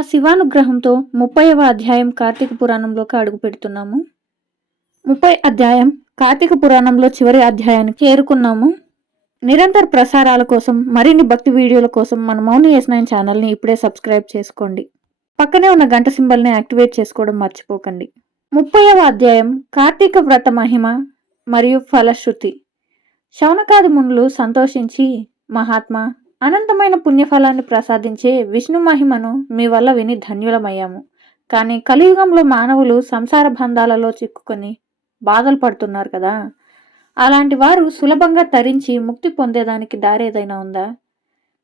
ఆ శివానుగ్రహంతో ముప్పైవ అధ్యాయం కార్తీక పురాణంలోకి అడుగు పెడుతున్నాము. ముప్పై అధ్యాయం కార్తీక పురాణంలో చివరి అధ్యాయానికి చేరుకున్నాము. నిరంతర ప్రసారాల కోసం మరిన్ని భక్తి వీడియోల కోసం మన మౌని ఎస్ నైన్ ఛానల్ని ఇప్పుడే సబ్స్క్రైబ్ చేసుకోండి. పక్కనే ఉన్న గంట సింబల్ని యాక్టివేట్ చేసుకోవడం మర్చిపోకండి. ముప్పైవ అధ్యాయం కార్తీక వ్రత మహిమ మరియు ఫలశ్రుతి. శౌనకాది మునులు సంతోషించి మహాత్మా అనంతమైన పుణ్యఫలాన్ని ప్రసాదించే విష్ణు మహిమను మీ వల్ల విని ధన్యులమయ్యాము. కానీ కలియుగంలో మానవులు సంసార బంధాలలో చిక్కుకొని బాధలు పడుతున్నారు కదా. అలాంటి వారు సులభంగా తరించి ముక్తి పొందేదానికి దారేదైనా ఉందా?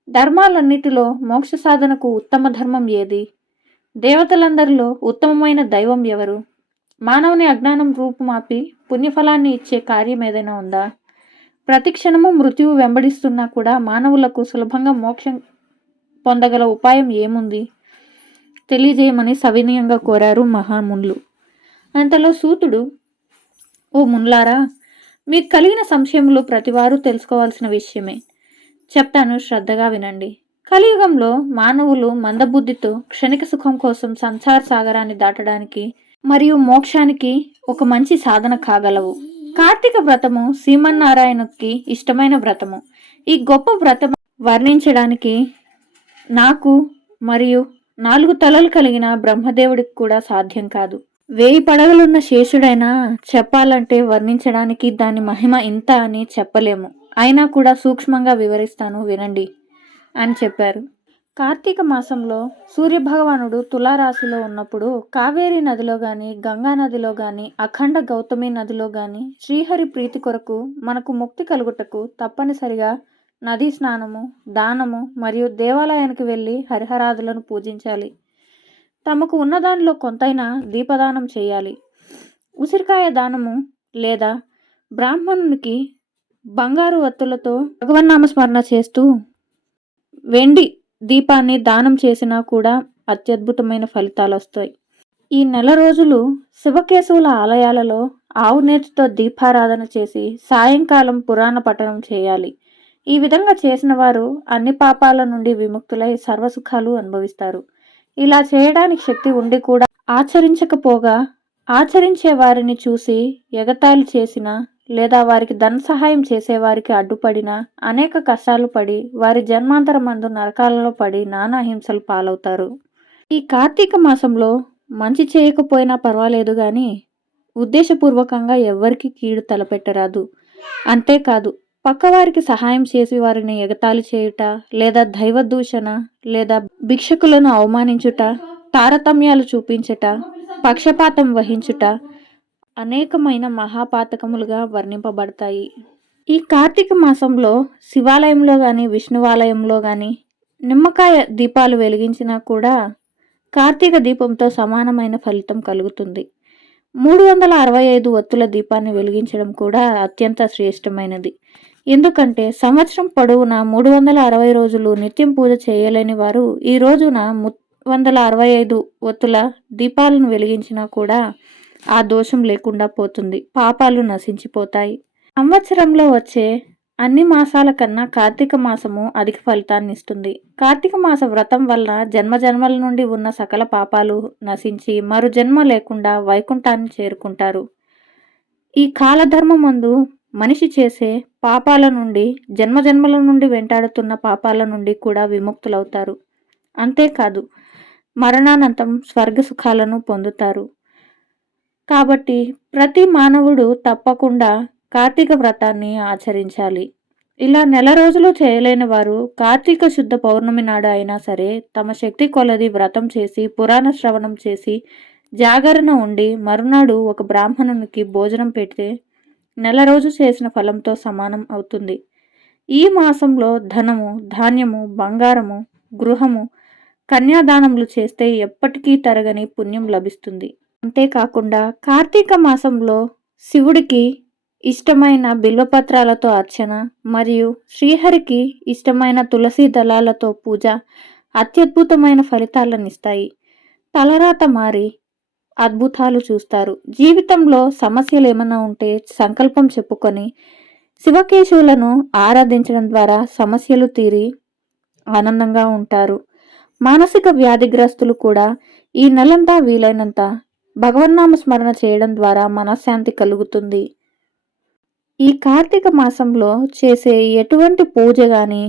ధర్మాలన్నిటిలో మోక్ష సాధనకు ఉత్తమ ధర్మం ఏది? దేవతలందరిలో ఉత్తమమైన దైవం ఎవరు? మానవుని అజ్ఞానం రూపుమాపి పుణ్యఫలాన్ని ఇచ్చే కార్యం ఏదైనా ఉందా? ప్రతి క్షణము మృత్యువు వెంబడిస్తున్నా కూడా మానవులకు సులభంగా మోక్షం పొందగల ఉపాయం ఏముంది? తెలియజేయమని సవినయంగా కోరారు మహామునులు. అంతలో సూతుడు ఓ మున్లారా మీకు కలిగిన సంశయములు ప్రతివారు తెలుసుకోవాల్సిన విషయమే. చెప్తాను శ్రద్ధగా వినండి. కలియుగంలో మానవులు మందబుద్ధితో క్షణిక సుఖం కోసం సంసార సాగరాన్ని దాటడానికి మరియు మోక్షానికి ఒక మంచి సాధన కాగలవు. కార్తీక వ్రతము సీమన్నారాయణకి ఇష్టమైన వ్రతము. ఈ గొప్ప వ్రతం వర్ణించడానికి నాకు మరియు నాలుగు తలలు కలిగిన బ్రహ్మదేవుడికి కూడా సాధ్యం కాదు. వేయి పడగలున్న శేషుడైనా చెప్పాలంటే వర్ణించడానికి దాని మహిమ ఇంత అని చెప్పలేము. అయినా కూడా సూక్ష్మంగా వివరిస్తాను వినండి అని చెప్పారు. కార్తీక మాసంలో సూర్యభగవానుడు తులారాశిలో ఉన్నప్పుడు కావేరీ నదిలో గాని గంగా నదిలో గాని అఖండ గౌతమి నదిలో గాని శ్రీహరి ప్రీతి కొరకు మనకు ముక్తి కలుగుటకు తప్పనిసరిగా నదీ స్నానము దానము మరియు దేవాలయానికి వెళ్ళి హరిహరాదులను పూజించాలి. తమకు ఉన్న దానిలో కొంతైనా దీపదానం చేయాలి. ఉసిరికాయ దానము లేదా బ్రాహ్మణునికి బంగారు వత్తులతో భగవన్నామస్మరణ చేస్తూ వెండి దీపాన్ని దానం చేసినా కూడా అత్యద్భుతమైన ఫలితాలు వస్తాయి. ఈ నెల రోజులు శివకేశవుల ఆలయాలలో ఆవు నేతితో దీపారాధన చేసి సాయంకాలం పురాణ పఠనం చేయాలి. ఈ విధంగా చేసిన వారు అన్ని పాపాల నుండి విముక్తులై సర్వసుఖాలు అనుభవిస్తారు. ఇలా చేయడానికి శక్తి ఉండి కూడా ఆచరించకపోగా ఆచరించే వారిని చూసి ఎగతాళి చేసిన లేదా వారికి ధన సహాయం చేసేవారికి అడ్డుపడిన అనేక కష్టాలు పడి వారి జన్మాంతర మందు నరకాలలో పడి నానా హింసలు పాలవుతారు. ఈ కార్తీక మాసంలో మంచి చేయకపోయినా పర్వాలేదు కానీ ఉద్దేశపూర్వకంగా ఎవ్వరికీ కీడు తలపెట్టరాదు. అంతేకాదు పక్కవారికి సహాయం చేసి వారిని ఎగతాళి చేయుట లేదా దైవ దూషణ లేదా భిక్షకులను అవమానించుట తారతమ్యాలు చూపించుట పక్షపాతం వహించుట అనేకమైన మహాపాతకములుగా వర్ణింపబడతాయి. ఈ కార్తీక మాసంలో శివాలయంలో కానీ విష్ణువాలయంలో కానీ నిమ్మకాయ దీపాలు వెలిగించినా కూడా కార్తీక దీపంతో సమానమైన ఫలితం కలుగుతుంది. మూడు వందల అరవై ఐదు ఒత్తుల దీపాన్ని వెలిగించడం కూడా అత్యంత శ్రేష్టమైనది. ఎందుకంటే సంవత్సరం పొడవునా మూడు వందల అరవై రోజులు నిత్యం పూజ చేయలేని వారు ఈ రోజున ము వందల అరవై ఐదు ఒత్తుల దీపాలను వెలిగించినా కూడా ఆ దోషం లేకుండా పోతుంది. పాపాలు నశించిపోతాయి. సంవత్సరంలో వచ్చే అన్ని మాసాల కన్నా కార్తీక మాసము అధిక ఫలితాన్ని ఇస్తుంది. కార్తీక మాస వ్రతం వల్ల జన్మ జన్మల నుండి ఉన్న సకల పాపాలు నశించి మరు జన్మ లేకుండా వైకుంఠాన్ని చేరుకుంటారు. ఈ కాలధర్మం ముందు మనిషి చేసే పాపాల నుండి జన్మజన్మల నుండి వెంటాడుతున్న పాపాల నుండి కూడా విముక్తులవుతారు. అంతేకాదు మరణానంతం స్వర్గ సుఖాలను పొందుతారు. కాబట్టి ప్రతి మానవుడు తప్పకుండా కార్తీక వ్రతాన్ని ఆచరించాలి. ఇలా నెల రోజులు చేయలేని వారు కార్తీక శుద్ధ పౌర్ణమి నాడు అయినా సరే తమ శక్తి కొలది వ్రతం చేసి పురాణ శ్రవణం చేసి జాగరణ ఉండి మరునాడు ఒక బ్రాహ్మణునికి భోజనం పెడితే నెల రోజు చేసిన ఫలంతో సమానం అవుతుంది. ఈ మాసంలో ధనము ధాన్యము బంగారము గృహము కన్యాదానములు చేస్తే ఎప్పటికీ తరగని పుణ్యం లభిస్తుంది. అంతేకాకుండా కార్తీక మాసంలో శివుడికి ఇష్టమైన బిల్వపత్రాలతో అర్చన మరియు శ్రీహరికి ఇష్టమైన తులసి దళాలతో పూజ అత్యద్భుతమైన ఫలితాలను ఇస్తాయి తలరాత మారి అద్భుతాలు చూస్తారు. జీవితంలో సమస్యలు ఏమైనా ఉంటే సంకల్పం చెప్పుకొని శివకేశవులను ఆరాధించడం ద్వారా సమస్యలు తీరి ఆనందంగా ఉంటారు. మానసిక వ్యాధిగ్రస్తులు కూడా ఈ నెలంతా వీలైనంత భగవన్నామ స్మరణ చేయడం ద్వారా మనశ్శాంతి కలుగుతుంది. ఈ కార్తీక మాసంలో చేసే ఎటువంటి పూజ కానీ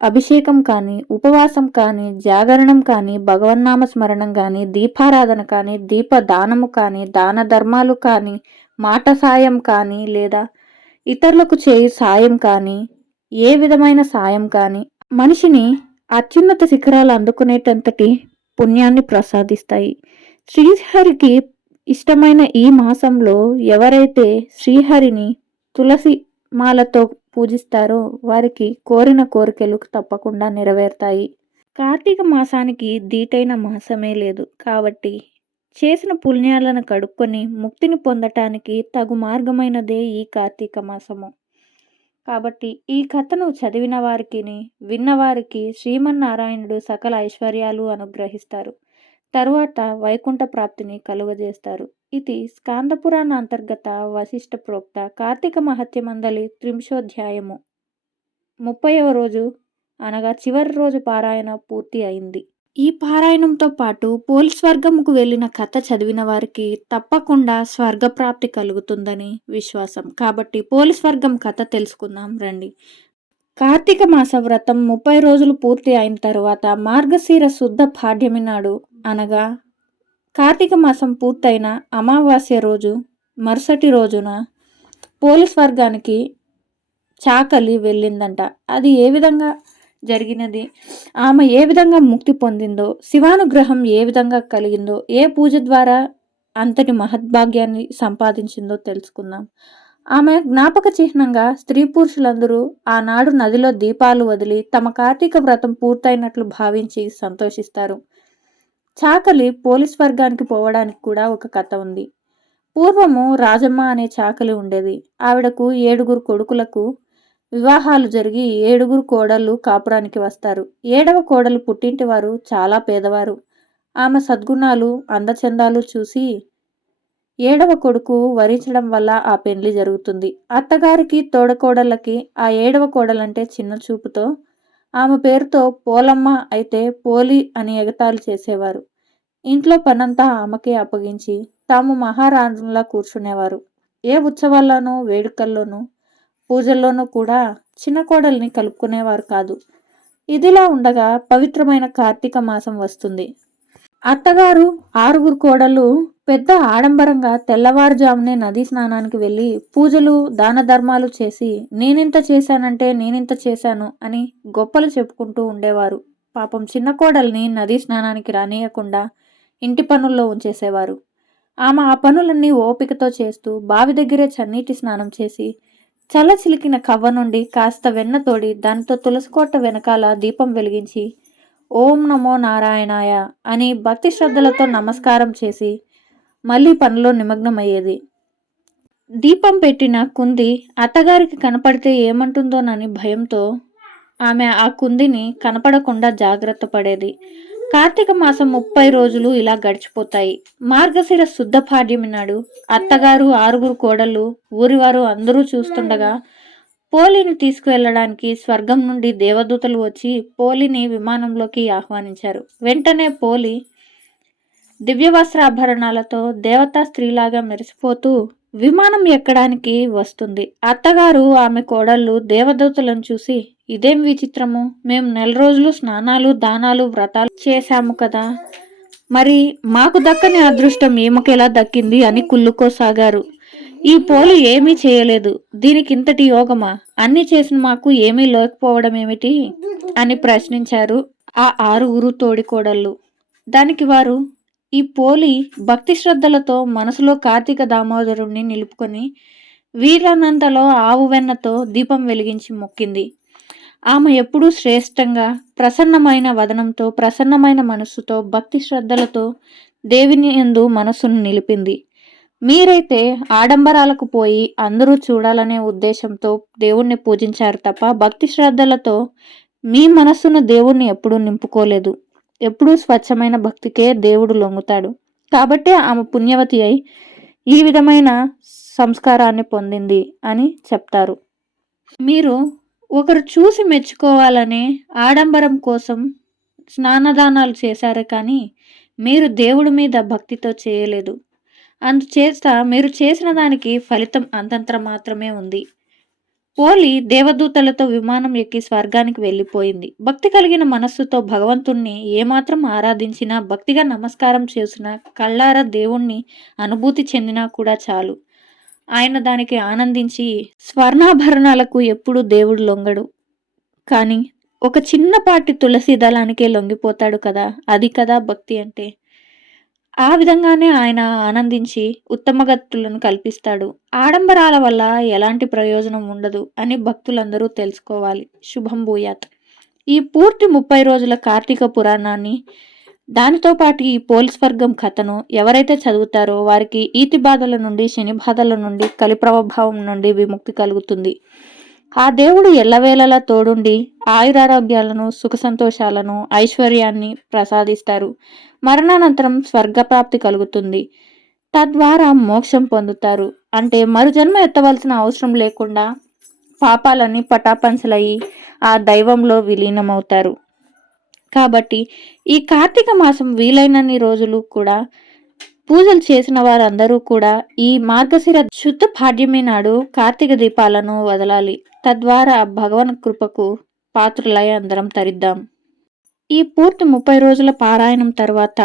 అభిషేకం కానీ ఉపవాసం కానీ జాగరణం కానీ భగవన్నామ స్మరణం కానీ దీపారాధన కానీ దీపదానము కానీ దాన ధర్మాలు కానీ మాట సాయం కానీ లేదా ఇతరులకు చేయి సాయం కానీ ఏ విధమైన సాయం కానీ మనిషిని అత్యున్నత శిఖరాలు అందుకునేటంతటి పుణ్యాన్ని ప్రసాదిస్తాయి. శ్రీహరికి ఇష్టమైన ఈ మాసంలో ఎవరైతే శ్రీహరిని తులసి మాలతో పూజిస్తారో వారికి కోరిన కోరికలు తప్పకుండా నెరవేరుతాయి. కార్తీక మాసానికి దీటైన మాసమే లేదు. కాబట్టి చేసిన పుణ్యాలను కడుక్కొని ముక్తిని పొందటానికి తగు మార్గమైనదే ఈ కార్తీక మాసము. కాబట్టి ఈ కథను చదివిన వారికి విన్నవారికి శ్రీమన్నారాయణుడు సకల ఐశ్వర్యాలు అనుగ్రహిస్తారు. తరువాత వైకుంఠ ప్రాప్తిని కలుగజేస్తారు. ఇది స్కాందపురాణ అంతర్గత వశిష్ఠ ప్రోక్త కార్తీక మహత్య మందలి త్రింశోధ్యాయము. ముప్పైవ రోజు అనగా చివరి రోజు పారాయణ పూర్తి అయింది. ఈ పారాయణంతో పాటు పోలీస్ స్వర్గముకు వెళ్ళిన కథ చదివిన వారికి తప్పకుండా స్వర్గప్రాప్తి కలుగుతుందని విశ్వాసం. కాబట్టి పోలీస్ వర్గం కథ తెలుసుకుందాం రండి. కార్తీక మాస వ్రతం ముప్పై రోజులు పూర్తి అయిన తర్వాత మార్గశీర శుద్ధ పాడ్యమి నాడు అనగా కార్తీక మాసం పూర్తయిన అమావాస్య రోజు మరుసటి రోజున పోలీస్ వర్గానికి చాకలి వెళ్ళిందంట. అది ఏ విధంగా జరిగినది? ఆమె ఏ విధంగా ముక్తి పొందిందో శివానుగ్రహం ఏ విధంగా కలిగిందో ఏ పూజ ద్వారా అంతటి మహద్భాగ్యాన్ని సంపాదించిందో తెలుసుకుందాం. ఆమె జ్ఞాపక చిహ్నంగా స్త్రీ పురుషులందరూ ఆనాడు నదిలో దీపాలు వదిలి తమ కార్తీక వ్రతం పూర్తయినట్లు భావించి సంతోషిస్తారు. చాకలి పోలీస్ వర్గానికి పోవడానికి కూడా ఒక కథ ఉంది. పూర్వము రాజమ్మ అనే చాకలి ఉండేది. ఆవిడకు ఏడుగురు కొడుకులకు వివాహాలు జరిగి ఏడుగురు కోడళ్ళు కాపురానికి వస్తారు. ఏడవ కోడలు పుట్టింటి వారు చాలా పేదవారు. ఆమె సద్గుణాలు అందచందాలు చూసి ఏడవ కొడుకు వరించడం వల్ల ఆ పెళ్ళి జరుగుతుంది. అత్తగారికి తోడకోడళ్ళకి ఆ ఏడవ కోడలంటే చిన్న చూపుతో ఆమె పేరుతో పోలమ్మ అయితే పోలి అని ఎగతాళి చేసేవారు. ఇంట్లో పనంతా ఆమెకే అప్పగించి తాము మహారాజులా కూర్చునేవారు. ఏ ఉత్సవాల్లోనూ వేడుకల్లోనూ పూజల్లోనూ కూడా చిన్న కోడల్ని కలుపుకునేవారు కాదు. ఇదిలా ఉండగా పవిత్రమైన కార్తీక మాసం వస్తుంది. అత్తగారు ఆరుగురు కోడలు పెద్ద ఆడంబరంగా తెల్లవారుజామునే నదీ స్నానానికి వెళ్ళి పూజలు దాన ధర్మాలు చేసి నేనింత చేశానంటే నేనింత చేశాను అని గొప్పలు చెప్పుకుంటూ ఉండేవారు. పాపం చిన్న కోడల్ని నదీ స్నానానికి రానియకుండా ఇంటి పనుల్లో ఉంచేసేవారు. ఆమె ఆ పనులన్నీ ఓపికతో చేస్తూ బావి దగ్గరే చన్నీటి స్నానం చేసి చల్ల చిలికిన కవ్వ నుండి కాస్త వెన్న తోడి దానితో తులసికోట వెనకాల దీపం వెలిగించి ఓం నమో నారాయణాయ అని భక్తి శ్రద్ధలతో నమస్కారం చేసి మళ్ళీ పనిలో నిమగ్నమయ్యేది. దీపం పెట్టిన కుంది అత్తగారికి కనపడితే ఏమంటుందోనని భయంతో ఆమె ఆ కుందిని కనపడకుండా జాగ్రత్త పడేది. కార్తీక మాసం ముప్పై రోజులు ఇలా గడిచిపోతాయి. మార్గశిర శుద్ధ పాడ్యమి నాడు అత్తగారు ఆరుగురు కోడళ్ళు ఊరివారు అందరూ చూస్తుండగా పోలిని తీసుకువెళ్ళడానికి స్వర్గం నుండి దేవదూతలు వచ్చి పోలిని విమానంలోకి ఆహ్వానించారు. వెంటనే పోలి దివ్యవస్త్రాభరణాలతో దేవతా స్త్రీలాగా మెరిసిపోతూ విమానం ఎక్కడానికి వస్తుంది. అత్తగారు ఆమె కోడళ్ళు దేవదూతలను చూసి ఇదేం విచిత్రము? మేము నెల రోజులు స్నానాలు దానాలు వ్రతాలు చేశాము కదా. మరి మాకు దక్కని అదృష్టం ఈమెకెలా దక్కింది? అని కుళ్ళుకోసాగారు. ఈ పోలు ఏమీ చేయలేదు. దీనికి ఇంతటి యోగమా? అన్ని చేసిన మాకు ఏమీ లేకపోవడం ఏమిటి అని ప్రశ్నించారు ఆ ఆరుగురు తోడికోడళ్ళు దానికి వారు ఈ పోలి భక్తి శ్రద్ధలతో మనసులో కార్తీక దామోదరుణ్ణి నిలుపుకొని వీరనంతలో ఆవు వెన్నతో దీపం వెలిగించి మొక్కింది. ఆమె ఎప్పుడూ శ్రేష్టంగా ప్రసన్నమైన వదనంతో ప్రసన్నమైన మనస్సుతో భక్తి శ్రద్ధలతో దేవిని ఎందు మనసును నిలిపింది. మీరైతే ఆడంబరాలకు పోయి అందరూ చూడాలనే ఉద్దేశంతో దేవుణ్ణి పూజించారు తప్ప భక్తి శ్రద్ధలతో మీ మనస్సును దేవుణ్ణి ఎప్పుడూ నింపుకోలేదు. ఎప్పుడూ స్వచ్ఛమైన భక్తికే దేవుడు లొంగుతాడు. కాబట్టే ఆమె పుణ్యవతి అయి ఈ విధమైన సంస్కారాన్ని పొందింది అని చెప్తారు. మీరు ఒకరు చూసి మెచ్చుకోవాలనే ఆడంబరం కోసం స్నానదానాలు చేశారు కానీ మీరు దేవుడి మీద భక్తితో చేయలేదు. అందుచేత మీరు చేసిన దానికి ఫలితం అంతంత మాత్రమే ఉంది. పోలి దేవదూతలతో విమానం ఎక్కి స్వర్గానికి వెళ్ళిపోయింది. భక్తి కలిగిన మనస్సుతో భగవంతుణ్ణి ఏమాత్రం ఆరాధించినా భక్తిగా నమస్కారం చేసినా కళ్ళారా దేవుణ్ణి అనుభూతి చెందినా కూడా చాలు. ఆయన దానికి ఆనందించి స్వర్ణాభరణాలకు ఎప్పుడూ దేవుడు లొంగడు. కానీ ఒక చిన్నపాటి తులసి దళానికే లొంగిపోతాడు కదా అది కదా భక్తి అంటే. ఆ విధంగానే ఆయన ఆనందించి ఉత్తమగతులను కల్పిస్తాడు. ఆడంబరాల వల్ల ఎలాంటి ప్రయోజనం ఉండదు అని భక్తులందరూ తెలుసుకోవాలి. శుభం భూయాత్. ఈ పూర్తి ముప్పై రోజుల కార్తీక పురాణాన్ని దానితో పాటు ఈ పోలీస్ వర్గం కథను ఎవరైతే చదువుతారో వారికి ఈతి బాధల నుండి శని బాధల నుండి కలి ప్రభావం నుండి విముక్తి కలుగుతుంది. ఆ దేవుడు ఎల్లవేళలా తోడుండి ఆయురారోగ్యాలను సుఖ సంతోషాలను ఐశ్వర్యాన్ని ప్రసాదిస్తారు. మరణానంతరం స్వర్గప్రాప్తి కలుగుతుంది. తద్వారా మోక్షం పొందుతారు. అంటే మరుజన్మ ఎత్తవలసిన అవసరం లేకుండా పాపాలన్నీ పటాపంచలయ్యి ఆ దైవంలో విలీనమవుతారు. కాబట్టి ఈ కార్తీక మాసం వీలైనన్ని రోజులు కూడా పూజలు చేసిన వారందరూ కూడా ఈ మార్గశిర శుద్ధ పాడ్యమి నాడు కార్తీక దీపాలను వదలాలి. తద్వారా భగవాన్ కృపకు పాత్రులై అందరం తరిద్దాం. ఈ పూర్తి ముప్పై రోజుల పారాయణం తర్వాత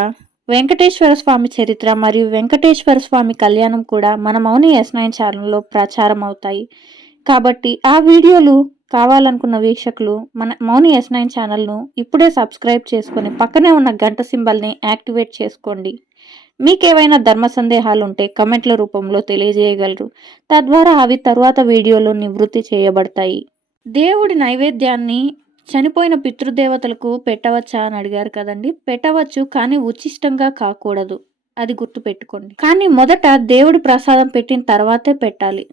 వెంకటేశ్వర స్వామి చరిత్ర మరియు వెంకటేశ్వర స్వామి కళ్యాణం కూడా మన మౌని ఎస్ నైన్ ఛానల్లో ప్రచారం అవుతాయి. కాబట్టి ఆ వీడియోలు కావాలనుకున్న వీక్షకులు మన మౌని ఎస్ నైన్ ఛానల్ను ఇప్పుడే సబ్స్క్రైబ్ చేసుకొని పక్కనే ఉన్న గంట సింబల్ని యాక్టివేట్ చేసుకోండి. మీకేవైనా ధర్మ సందేహాలు ఉంటే కమెంట్ల రూపంలో తెలియజేయగలరు. తద్వారా అవి తరువాత వీడియోలో నివృత్తి చేయబడతాయి. దేవుడి నైవేద్యాన్ని చనిపోయిన పితృదేవతలకు పెట్టవచ్చా అని అడిగారు కదండి. పెట్టవచ్చు కానీ ఉచిష్టంగా కాకూడదు. అది గుర్తు పెట్టుకోండి కానీ మొదట దేవుడి ప్రసాదం పెట్టిన తర్వాతే పెట్టాలి.